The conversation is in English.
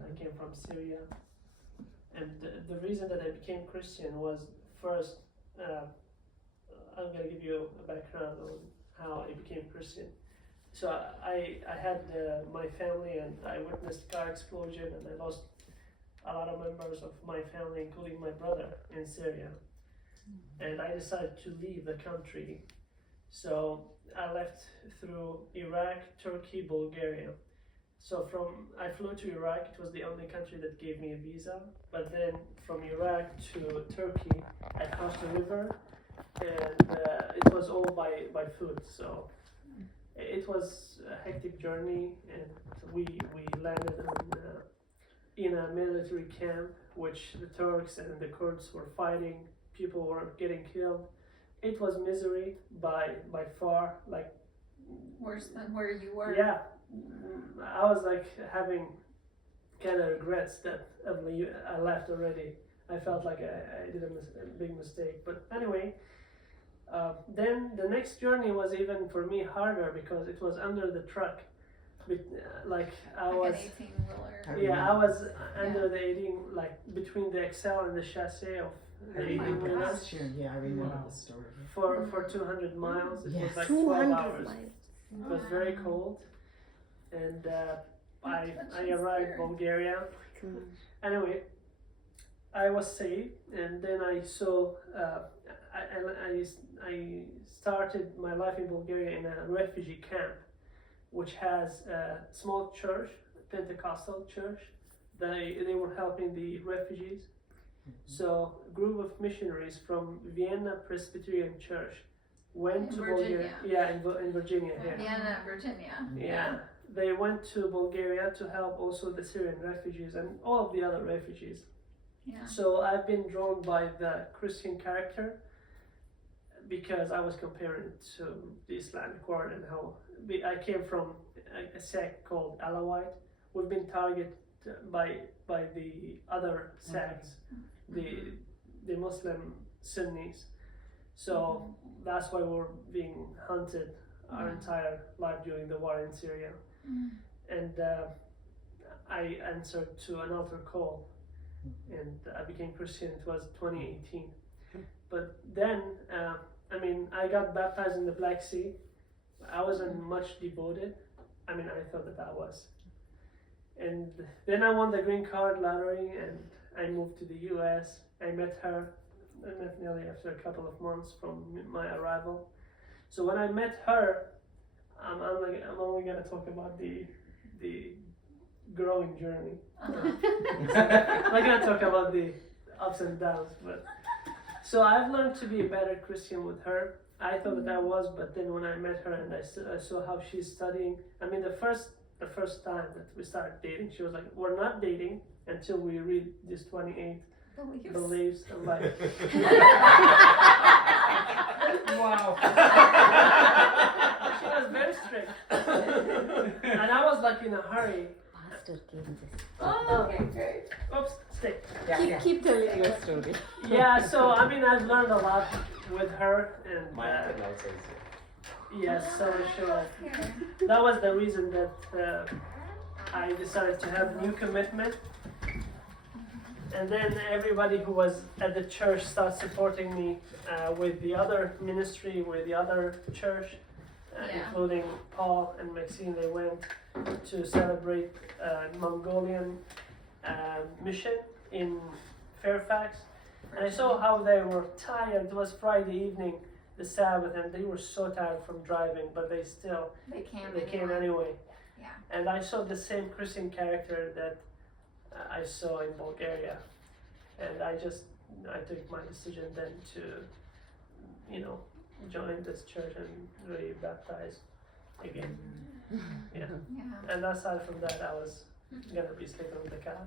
and I came from Syria. And the reason that I became Christian was first, I'm going to give you a background on how I became Christian. So I had my family, and I witnessed car explosion, and I lost a lot of members of my family, including my brother, in Syria. And I decided to leave the country. So I left through Iraq, Turkey, Bulgaria. So I flew to Iraq. It was the only country that gave me a visa. But then from Iraq to Turkey, I crossed the river, and it was all by foot. So it was a hectic journey, and we landed in a military camp, which the Turks and the Kurds were fighting. People were getting killed. It was misery by far, like worse than where you were. Yeah, I was like having kind of regrets that I left already. I felt like I did a big mistake. But anyway, then the next journey was even for me harder because it was under the truck. Like I was, an 18-wheeler. yeah, I was under the 18, like between the axle and the chassis of the 18-wheeler. Yeah, I remember the story. For 200 miles, it was like 200 12 hours. miles. It was very cold, and I arrived in Bulgaria. Anyway, I was saved, and then I saw I started my life in Bulgaria in a refugee camp, which has a small church, Pentecostal church. They were helping the refugees. So a group of missionaries from Vienna Presbyterian Church went to Bulgaria. Yeah, in Virginia. Yeah. Vienna, Virginia. Yeah, they went to Bulgaria to help also the Syrian refugees and all of the other refugees. Yeah. So I've been drawn by the Christian character because I was comparing it to the Islamic world and how I came from a sect called Alawite. We've been targeted by the other sects, the Muslim Sunnis. So that's why we're being hunted our entire life during the war in Syria. And I answered to an altar call, and I became Christian. It was 2018. But then, I got baptized in the Black Sea. I wasn't much devoted. I thought that I was. And then I won the green card lottery, and I moved to the US. I met her. I met Nelly after a couple of months from my arrival. So when I met her, I'm only gonna talk about the growing journey. I'm not gonna talk about the ups and downs, but so I've learned to be a better Christian with her. I thought that I was, but then when I met her and I saw how she's studying, the first time that we started dating, she was like, "We're not dating until we read this 28 beliefs." I'm like, Wow. she was very strict, and I was like in a hurry. Pastor came this. Oh, okay, great. Oops, stay. Keep telling your story. Yeah, so I've learned a lot with her, and yes, so that was the reason that I decided to have a new commitment. And then everybody who was at the church started supporting me with the other ministry, with the other church, including Paul and Maxine. They went to celebrate Mongolian mission in Fairfax. And I saw how they were tired. It was Friday evening, the Sabbath, and they were so tired from driving, but they came anyway. Yeah. And I saw the same Christian character that I saw in Bulgaria, and I took my decision then to, join this church and really baptize again. Yeah. And aside from that, I was gonna be sleeping with the cat.